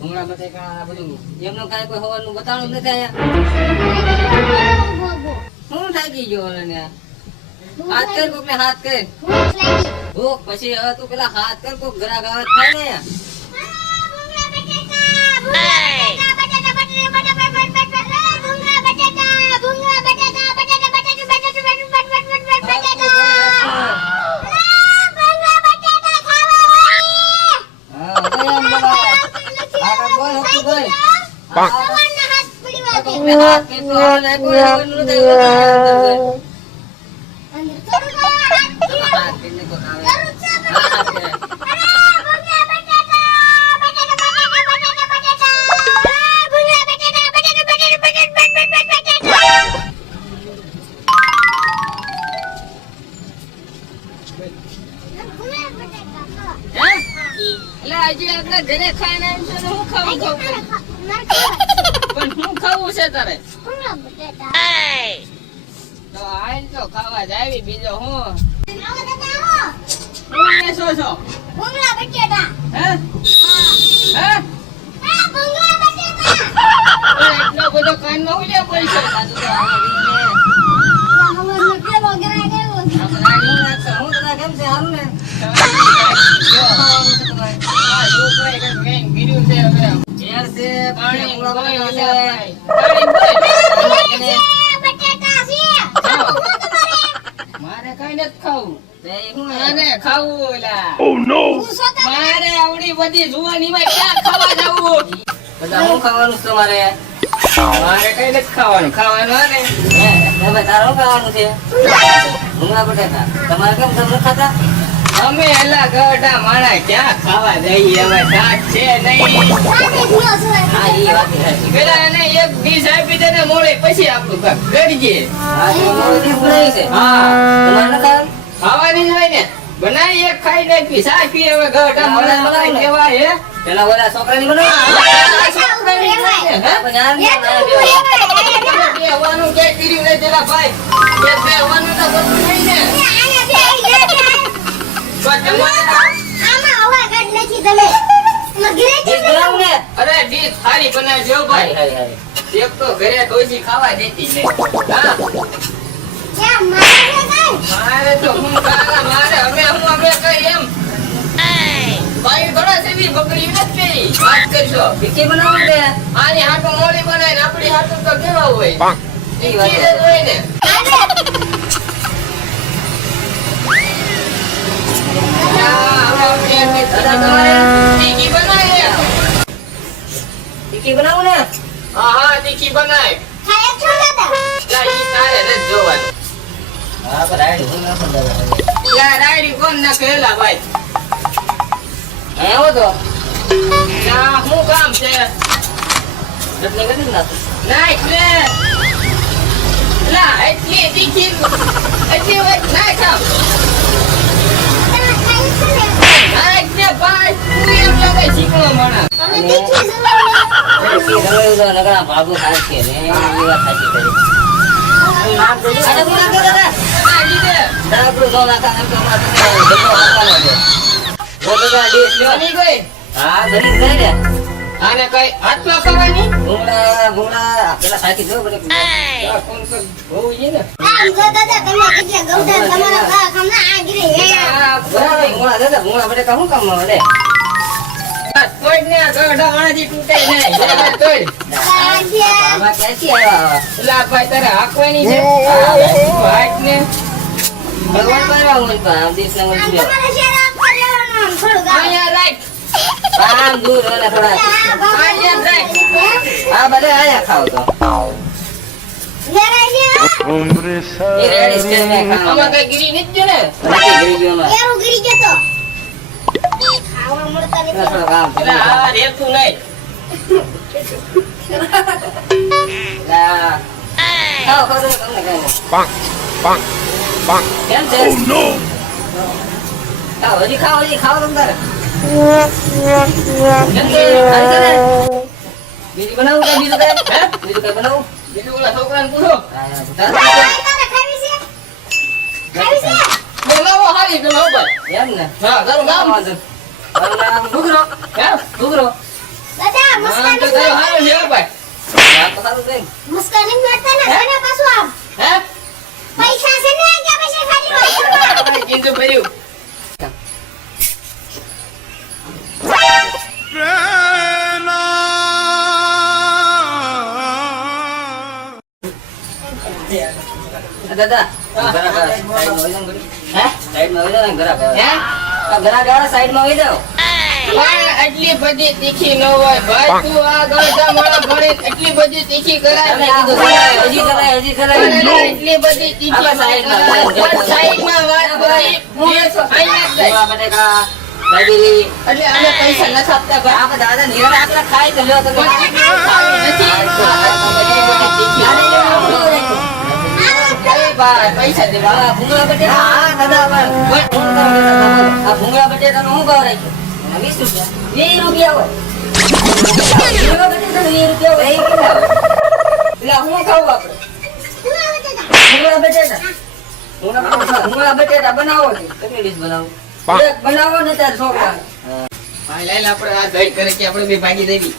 ભૂંગળા બટેકા બધું એમનો કાંઈ કોઈ હવાનું બતાવવાનું નથી આયા. હું થાકી ગયો ને હાથ કર કોકને હાથ કર ભૂખ પછી હવે તું પેલા હાથ કર કોક ઘરા ગાવા થાય ને ઘરે ખાઈને હું ખાવું પણ હું ખાવું છે તારે તો આઈ તો ખાવા જ આવી બીજો હું શું છો ભૂંગળા બટેટા હે હે ભૂંગળા બટેટા એટલો બધો કાન માં ઉલ્યા પૈસા દાદુ તો હમણાં કેવો ગરાય કેવો હું તને કેમ છે હારું ને મારે કઈ નથી ખાવું મારે આવડી બધી જુવાની માં ક્યાં ખાવા જવું બધા હું ખાવાનું તમારે મારે કઈ નથી ખાવાનું ખાવાનું ને તારું ખાવાનું છે ભૂંગળા બટેટા તમારે કેમ તમે ખાતા અમે એલા ગઢા માણા ક્યાં ખાવા જઈએ હવે સાથ છે નહીં હા ઈ વાત છે પેલા એને એક ડીશ આપી દે ને મોળે પછી આપણું કાક ગળીએ હા તો મોળે ડીશ બનાવી છે હા તમારે ખાવાની જ હોય ને બનાવી એક ખાઈ નાખી સાચી હવે ગઢા માણા બનાવી કેવા હે પેલા ઓલા છોકરાની બનાવી છોકરાની હે બેવાનું કે કર્યું ને તેલા ભાઈ કે બેવાનું તો બધું નહીં ને અરે ડીશ સારી બનાવજો ભાઈ એક તો ઘરે ડોસી ખાવા દેતી ને મારે તો હું મારે અમે કઈ એમ ભાઈ ઘણા સેવી બકરી નથી વાત કરશો ટીકી બનાવું દે આની હાટો મોડી બનાય ને આપણી હાટો તો કેવા હોય ઈ વાત હોય ને ટીકી બનાવું ને હા ટીકી બનાય તારે નથી જોવાનું હા પણ રાયડી કોણ ના કહેલા ભાઈ એવું તો ના શું કામ છે ચટણી કરી નાખ નાખ લે લા એટલી તીખી એટલી વાત ના ખાવ નાખ ને ભાઈ તું એમ લાગે શીખણો માણા તમે તીખી જવાનું તો નગરા ભાગો થાય છે ને એ વાત સાચી કરી નામ તો અરે બોલા દે દાદા આ લીધે દાદા નો નાખા એમ તો મારે ધંધો આપવાનો છે બોલગા ડીશ લ્યો ની ગઈ હા ધરી દે રે આને કઈ હાથમાં ખાવાની ભૂંગળા પેલા સાકી જો બરે કોણ કોણ હોવું છે ને આમ જો દાદા તમે કેટલા ગૌડા તમારા કામ ના આગરે હે ભૂંગળા દાદા ભૂંગળા બટેકા શું કામ માં લે કોઈ ને ગઢા વાણાથી તૂટે નહીં તોય આમાં ક્યાંથી આવ્યા લા ભાઈ તારે હાકવાની છે હાક ને ભગવાન પરવા હોય તો આમ દેશ ના હોય તમારે શેરા પર રહેવાનું આમ થોડું આયા રાઈટ આમ દૂર અને થોડા આયા રાઈટ આ બધે આયા ખાવ તો ઉમરે સા એ રેડી છે મે આમાં કઈ ગીરી નથી જો ને ગીરી ગયો માં કેરું ગીરી ગયો તો ખાવા મળતા નથી આ રેતું નહીં લા ખાવ ખાવ તમને કઈ પાંક પાંક પાંક કેમ છે ઓ નો ખાવ ખાવ તમ તારે કેમ છે બીજી બનાવું કે બીજું કઈ હે બીજું કઈ બનાવું બીજું ઓલા છોકરાને પૂછો ખાવી છે બોલાવો હારી બોલાવો ભાઈ એમ ને હા તારું નામ વાંધો નામ ગુગરો હે ગુગરો દાદા નામ તો તારું હારું છે હો ભાઈ. વાત તો સારું છે. મસ્કાની મારતા ના ઘરે પાછું આવ. હે? પૈસા છે ને કે પૈસા ખાલી હોય. ભાઈ કિંજુ ભર્યું. દાદા ઘરા સાઈડમાં હોય જાવ ઘડી. હે? સાઈડમાં હોય જાવ ને ઘરા. હે? ઘરા ગાળા સાઈડમાં હોય જાવ. પણ આટલી બધી તીખી ન હોય ભાઈ. તું આ ગળતા મોળા ભણી એટલી બધી તીખી કરાય. તમે કીધું કરાય, હજી કરાય. એટલી બધી તીખી આપણા સાઈડમાં કરાય. હોય. પણ સાઈડમાં વાત ભાઈ. હું તો ખાઈ જ જાય. ભૂંગળા બટેકા, દાબેલી. એટલે અમે પૈસા નથી આપતા ભાઈ. આપણે દાદા નિરાળે આટલા ખાઈ તો લ્યો તમે. પણ તીખી ખાવી નથી. એટલી બધી તીખી. અરે ભાઈ પૈસા દે ભાઈ. આ ભૂંગળા બટેટા, હા દાદા પણ આ ભૂંગળા બટેટાનો શું ભાવ રાખ્યો? 20 રૂપિયા. 20 રૂપિયા હોય. ભૂંગળા બટેટાનો 20 રૂપિયા હોય. એ કેટલા હોય? એટલે આ શું ખાવું આપણે? ભૂંગળા બટેટા. ભૂંગળા બટેટા બનાવો છે. કેટલી ડીશ બનાવો? એક બનાવો ને તાર છોકરા. ભાઈ લઈને આપણે આ દહીં કરે કે આપણે બે ભાગી દેવી.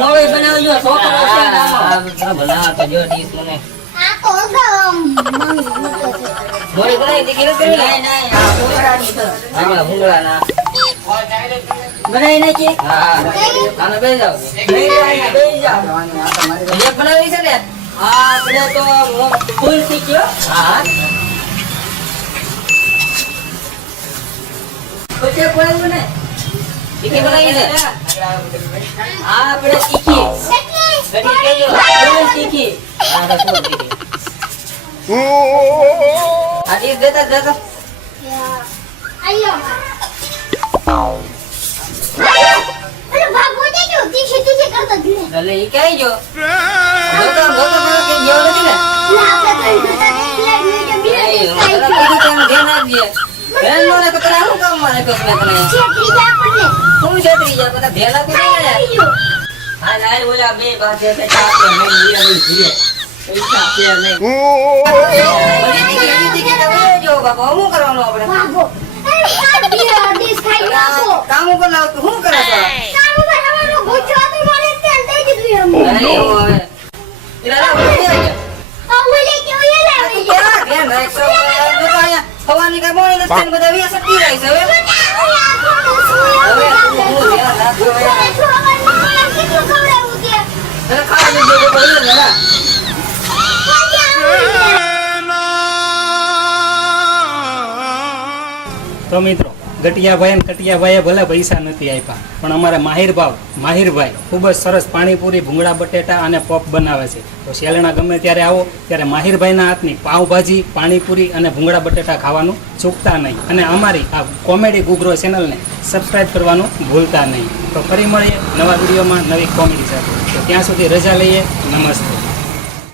મોળું બનાવજો છોકરો છે ને આમાં. ભલા તો જો ડીશ મને. આ તો ગમ. મોળી બનાવી દીધી નથી કરી? નહીં નહીં આ ભૂંગળાની તો. આમાં ભૂંગળાના. બનાવી નાખીએ. હા. આને બેસી જાઓ. બેસી જાઓ. એક બનાવી છે ને? આપણે તો ફૂલ તીખ્યો. હા. પછી બનાવ્યું ને. તીખી બનાવી છે? આપણે તીખી. ઘડી કેજો. ફૂલ તીખી. આ તો શું તીખી? આ ડીશ દેતા દેતા. આયો. અરે ભાગો દેજો તીખી તીખી કરતો જ ને. એટલે ઈ ક્યાંય જો? ગોતો પણ કે ગયો નથી ને? આપણે તો જોતા પ્લેટ મે કે નહીં, બિલાડી હું ખાઈ તરત કીધું કે આને ધ્યાન આપજે. ધ્યાન ન રાખો તો આનું કામ માં રાખ્યો છે મેં તને? છેતરી જા આપણને. શું છેતરી જાય? બધા ધ્યાન આપી દે ને. આવી ગયો. આ લાય ઓલા બે પાસે છે ચાપે નહીં લીયા ભીરે. પૈસા છે નહીં. બધી તીખી તીખી તો હોય જો બાપા. શું કરવાનું આપણે? ભાગો. અરે આ ડીશ ખાઈ નાખો. કામ ઉપર લાવ તો શું કરે છે? કામ ઉપર આવવાનો ભૂચો તો મને તેલ દઈ દીધું એમ. નહીં, હું હવે. એલા લા, ઉભી રહી જા. ઓલે કેવું એ લાવી ગયો. ક્યાં ધ્યાન રાખશો? જો તો અહીંયા હવાની કાંઈ મોડી નથી થઈને બધા વીસ શક્તિ રહી છે હવે. હવે હું ધ્યાન રાખજો હવે. તને ખાવા નથી દેવું પડે ને જરા. તો મિત્રો ગટિયાભાઈ અને કટિયાભાઈએ ભલે પૈસા નથી આપ્યા પણ અમારા માહિરભાઈ ખૂબ જ સરસ પાણીપુરી ભૂંગળા બટેટા અને પપ બનાવે છે. તો શેલણા ગમે ત્યારે આવો ત્યારે માહિરભાઈના હાથની પાવભાજી પાણીપુરી અને ભૂંગળા બટેટા ખાવાનું ચૂકતા નહીં. અને અમારી આ કોમેડી ગુગરો ચેનલને સબસ્ક્રાઈબ કરવાનું ભૂલતા નહીં. તો ફરી મળીએ નવા વિડીયોમાં નવી કોમેડી સાથે. તો ત્યાં સુધી રજા લઈએ. નમસ્તે.